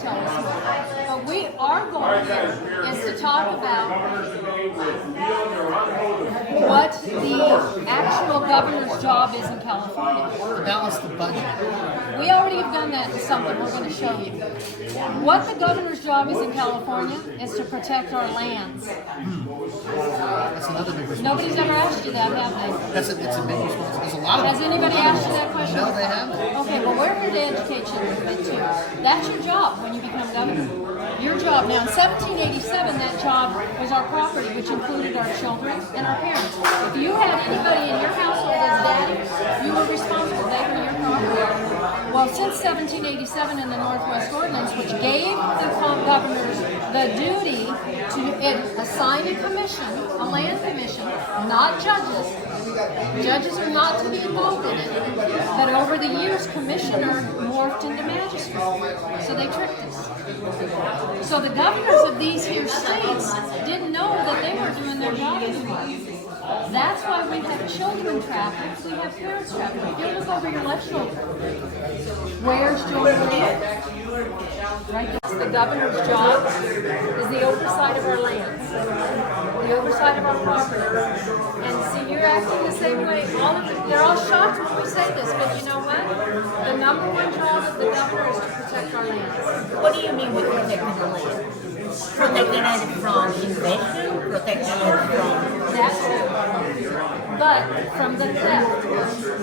tell us more. But our goal here is to talk about what the actual governor's job is in California. To balance the budget. We already have done that in something we're going to show you. What the governor's job is in California is to protect our lands. That's another big responsibility. Nobody's ever asked you that, have they? It's a big responsibility. There's a lot of Has anybody asked you that question? No, they haven't. Okay, well, we're here to educate you a little bit too. That's your job when you become governor. Your job. Now, in 1787, that job was our property, which included our children and our parents. If you had anybody in your household as daddy, you were responsible. They were your property. Well, since 1787 in the Northwest Ordinance, which gave the governors the duty to assign a commission, a land commission, not judges. Judges are not to be involved in it. But over the years, commissioner morphed into magistrate. So they tricked us. So the governors of these here states didn't know that they weren't doing their job anymore. That's why we have children trafficked, we have parents trafficked. If you look over your left shoulder, where's Jordan? Right, that's the governor's job, is the oversight of our lands, the oversight of our property. And see, you're acting the same way. They're all shocked when we say this, but you know what? The number one job of the governor is to protect our lands. What do you mean with protecting the land? Protecting it from invasion? Protecting it from... That's true. But from the theft,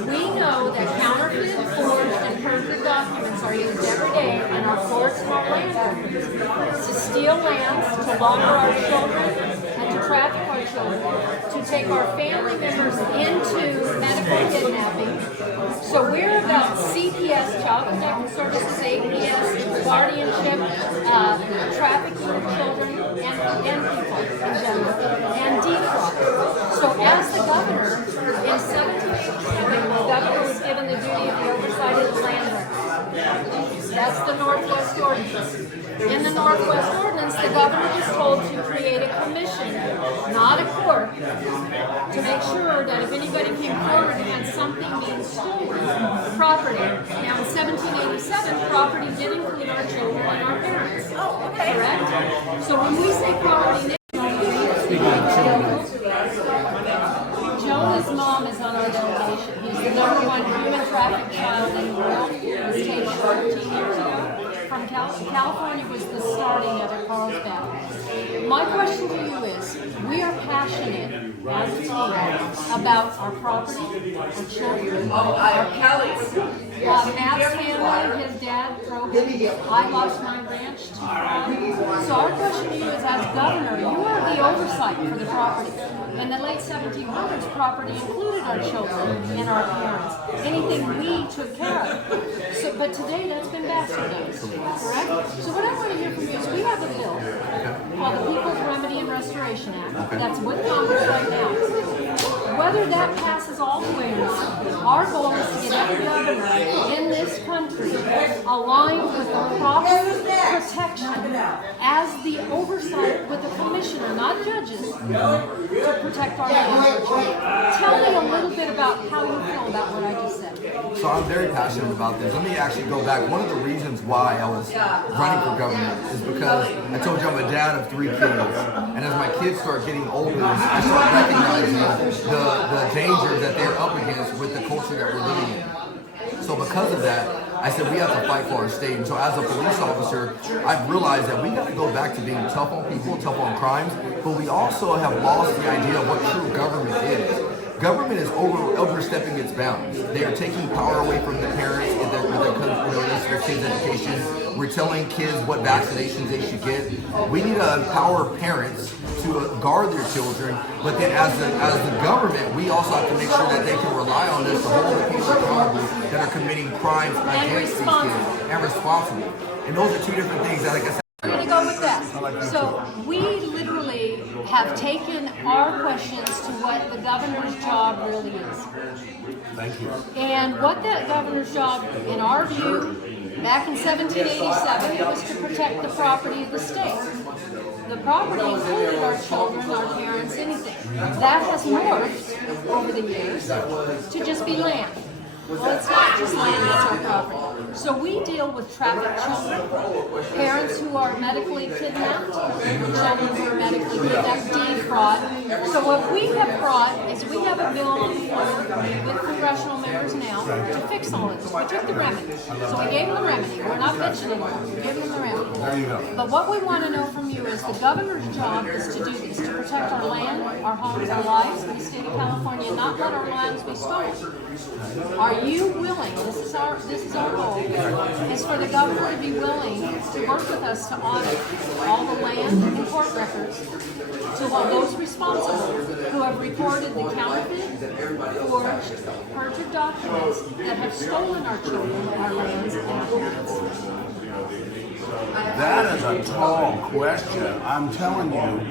we know that counterfeit, forged, and perjured documents are used every day in our courts and our land companies to steal lands, to launder our children, and to traffic our children, to take our family members into medical kidnapping. So we're about CPS, Child Protective Services, APS, guardianship, trafficking of children and people in general, and defraud. So as the governor, in 1787, the governor was given the duty of the oversight of the land records. That's the Northwest Ordinance. In the Northwest Ordinance, the governor was told to create a commission, not a court, to make sure that if anybody came forward and had something being stolen, property. Now in 1787, property did include our children and our parents. Oh, okay. Correct? So when we say property, Jonah's mom is on our delegation. He's the #1 human trafficked child in the world. He was taken 14 years ago from California was the starting of it, Carlsbad. My question to you is, we are passionate as a team about our property, our children, our parents. Matt's family, his dad broke it. I lost my ranch to fire. So our question to you is, as governor, you are the oversight for the property. In the late 1700s, property included our children and our parents. Anything we took care of. So, but today that's been bastardized, correct? So what I want to hear from you is, we have a bill called the People's Remedy and Restoration Act that's with Congress right now. Whether that passes all the way or not, our goal is to get every governor in this country aligned with the proper protection as the oversight with the commissioner, not judges, to protect our land. Tell me a little bit about how you feel about what I just said. So I'm very passionate about this. Let me actually go back. One of the reasons why I was running for governor is because I told you I'm a dad of 3 kids. And as my kids start getting older, I start recognizing the danger that they're up against with the culture that we're living in. So because of that, I said we have to fight for our state. And so as a police officer, I've realized that we got to go back to being tough on people, tough on crimes, but we also have lost the idea of what true government is. Government is overstepping its bounds. They are taking power away from the parents in their kids' education. We're telling kids what vaccinations they should get. We need to empower parents to guard their children, but then as the government, we also have to make sure that they can rely on us to hold the people accountable that are committing crimes against these kids and responsible. And those are 2 different things that, like I said, I'm going to go with that. So we literally have taken our questions to what the governor's job really is. thank you. And what that governor's job, in our view, back in 1787, it was to protect the property of the state. The property included our children, our parents, anything. That has morphed over the years to just be land. Well, it's not just land, it's our property. So we deal with trafficked children, parents who are medically kidnapped, children who are medically kidnapped, deed fraud. So what we have brought is we have a bill on the floor with congressional members now to fix all of this. We took the remedy. So we gave them the remedy. We're not bitching anymore. We're giving them the remedy. There you go. But what we want to know from you is the governor's job is to do this, to protect our land, our homes, our lives in the state of California, and not let our lands be stolen. Are you willing, this is our goal, is for the governor to be willing to work with us to audit all the land and court records to all those responsible who have reported the counterfeit, forged, perjured documents that have stolen our children, our lands, and our parents. That is a tall question. I'm telling you,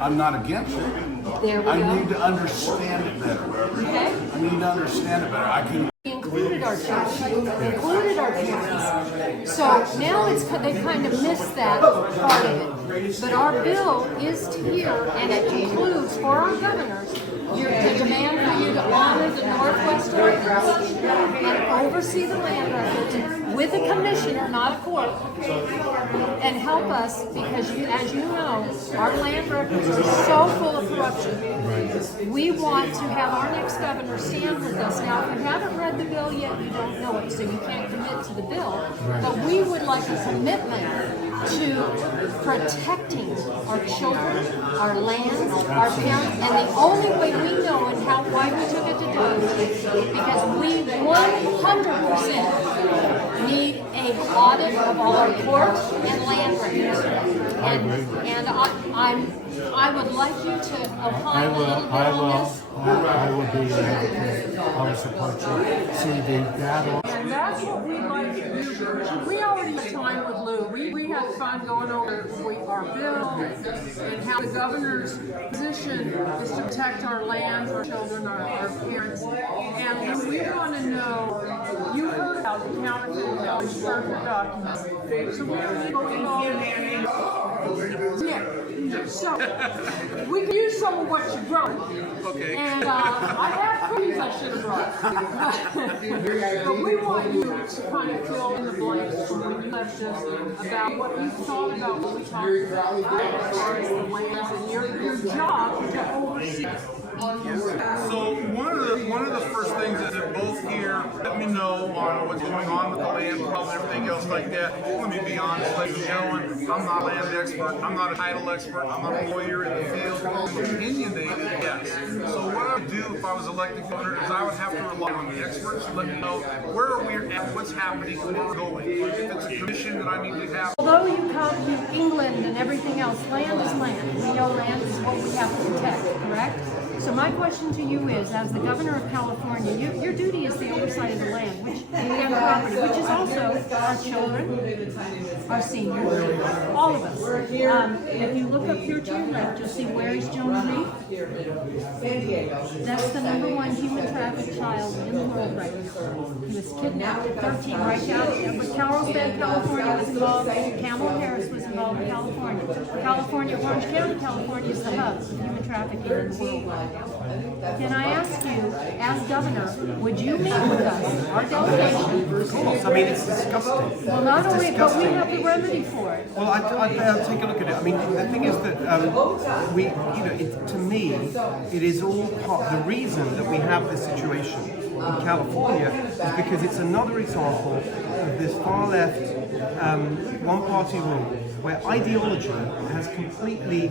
I'm not against it. There we I go. need to understand it better. Okay? I need to understand it better. I can. We included our children, included our parents. So now they've kind of missed that part of it. But our bill is here, and it includes for our governors the demand for you to honor the Northwest ordinance and oversee the land records with a commissioner, not a court, and help us because, as you know, our land records are so full of corruption. We want to have our next governor stand with us. Now, if you haven't read the bill yet, you don't know it, so you can't commit to the bill. But we would like a commitment to protecting our children, our lands, our parents, and the only way we know and why we took it to do it is because we 100% need an audit of all our courts and land records. And I would like you to opine a little bit on this. I will be an advocate. I will support you. See the battle. And that's what we like to do. We already had time with Lou. We had fun going over our bill and how the governor's position is to protect our land, our children, our parents. And we want to know, you heard about the counterfeit and perfect documents. So we're going to go involved. Yeah. So we can use some of what you brought. Okay. And I have cookies I should have brought. But we want you to kind of fill in the blanks from when you left us about what you thought about what we talked about as far as the lands and your job to oversee. So one of the first things is that both here let me know on what's going on with the land problem and everything else like that. Let me be honest, ladies and gentlemen, I'm not a land expert, I'm not a title expert, I'm not a lawyer in the field. I'm opinionated, yes. So what I would do if I was elected governor is I would have to rely on the experts to let me know where are we at, what's happening, where we're going. If it's a commission that I need to have. Although you copy England and everything else, land is land. We know land is what we have to protect, correct? So my question to you is, as the governor of California, your duty is the oversight of the land, and property, which is also our children, our seniors, all of us. If you look up here to your left, you'll see where is Joan Reed. That's the #1 human trafficked child in the world right now. He was kidnapped at 13 right out. Carlsbad, California was involved. Kamala Harris was involved in California. Orange County, California is the hub of human trafficking in the world right now. Can I ask you, as governor, would you meet with us, our delegation? Of course, I mean, it's disgusting. Well, not only, but we have the remedy for it. Well, I'll take a look at it. I mean, the thing is that to me, it is all part. The reason that we have this situation in California is because it's another example of this far left, one-party rule, where ideology has completely